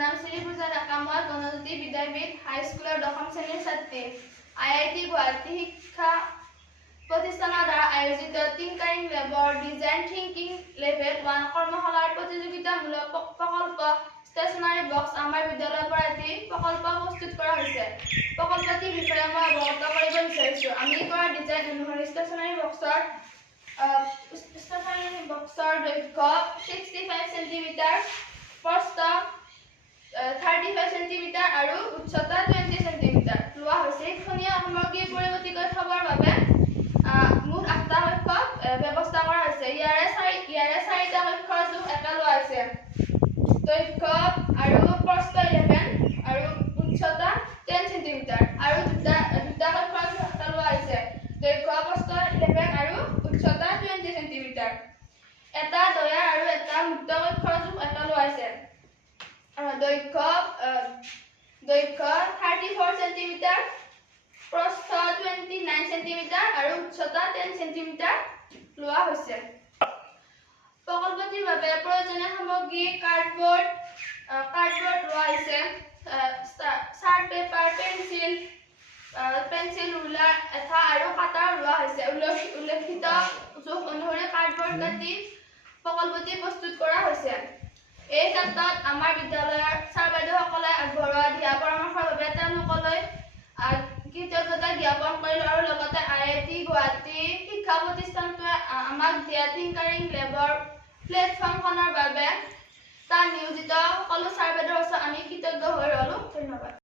নাম শ্ৰী পূজা ডেকা। মই গণজ্যোতি বিদ্যাপীঠ হাইস্কুলৰ 10ম শ্ৰেণীৰ ছাত্ৰী। IIT গুৱাহাটী শিক্ষা প্ৰতিষ্ঠানৰ দ্বাৰা আয়োজিত tinkering labour design thinking level 1 কৰ্মশালাৰ প্ৰতিযোগিতামূলক প্ৰকল্প ষ্টেচনাৰী বক্স আমাৰ বিদ্যালয়ৰ পৰা এটি প্ৰকল্প প্ৰস্তুত কৰা হৈছে। প্ৰকল্পটিৰ বিষয়ে মই অৱগত কৰিব বিচাৰিছোঁ। আমি কৰা ডিজাইন অনুসৰি ষ্টেচনাৰী বক্সৰ দৈৰ্ঘ্য 65 সেন্টিমিটাৰ, প্ৰস্থ 35 সেন্টিমিটাৰ আৰু উচ্চতা 20 সেন্টিমিটাৰ লোৱা হৈছে। শিক্ষণীয় সামগ্ৰী পৰিৱৰ্তিত থবৰ বাবে মুঠ 8টা কক্ষ ব্যৱস্থা কৰা হৈছে। ইয়াৰে 4টা কক্ষৰ জোখ এটা লোৱা হৈছে। দৈৰ্ঘ্য আৰু প্ৰস্থ 11 আৰু উচ্চতা 10 সেন্টিমিটাৰ আৰু দুটা কক্ষৰ জোখ এটা লোৱা হৈছে। দৈৰ্ঘ্য প্ৰস্থ 11 আৰু উচ্চতা 20 সেন্টিমিটাৰ। এটা দয়াৰ আৰু এটা মুক্ত কক্ষৰ জোখ এটা লোৱা হৈছে। দৈৰ্ঘ্য 34 সেন্টিমিটাৰ, প্ৰস্থ 29 সেন্টিমিটাৰ আৰু উচ্চতা 10 সেন্টিমিটাৰ লোৱা হৈছে। প্ৰকল্পটিৰ বাবে প্ৰয়োজনীয় সামগ্ৰী কাৰ্ডবৰ্ড লোৱা হৈছে, চাৰ্ট পেপাৰ, পেন্সিল, ৰুলাৰ, এঠা আৰু কাটাৰ লোৱা হৈছে। উল্লেখিত জোখ অনুসৰি কাৰ্ডবৰ্ড কাটি প্ৰকল্পটি প্ৰস্তুত কৰা হৈছে। এই ক্ষেত্ৰত আমাৰ বিদ্যালয়ৰ ছাৰ বাইদেউসকলে আগবঢ়োৱা দিহা পৰামৰ্শৰ বাবে তেওঁলোকলৈ কৃতজ্ঞতা জ্ঞাপন কৰিলোঁ আৰু লগতে IIT গুৱাহাটী শিক্ষা প্ৰতিষ্ঠানটোৱে আমাক দিয়া টিংকাৰিং লেবৰ প্লেটফৰ্মখনৰ বাবে তাত নিয়োজিত সকলো ছাৰ বাইদেউৰ ওচৰত আমি কৃতজ্ঞ হৈ ৰ'লোঁ। ধন্যবাদ।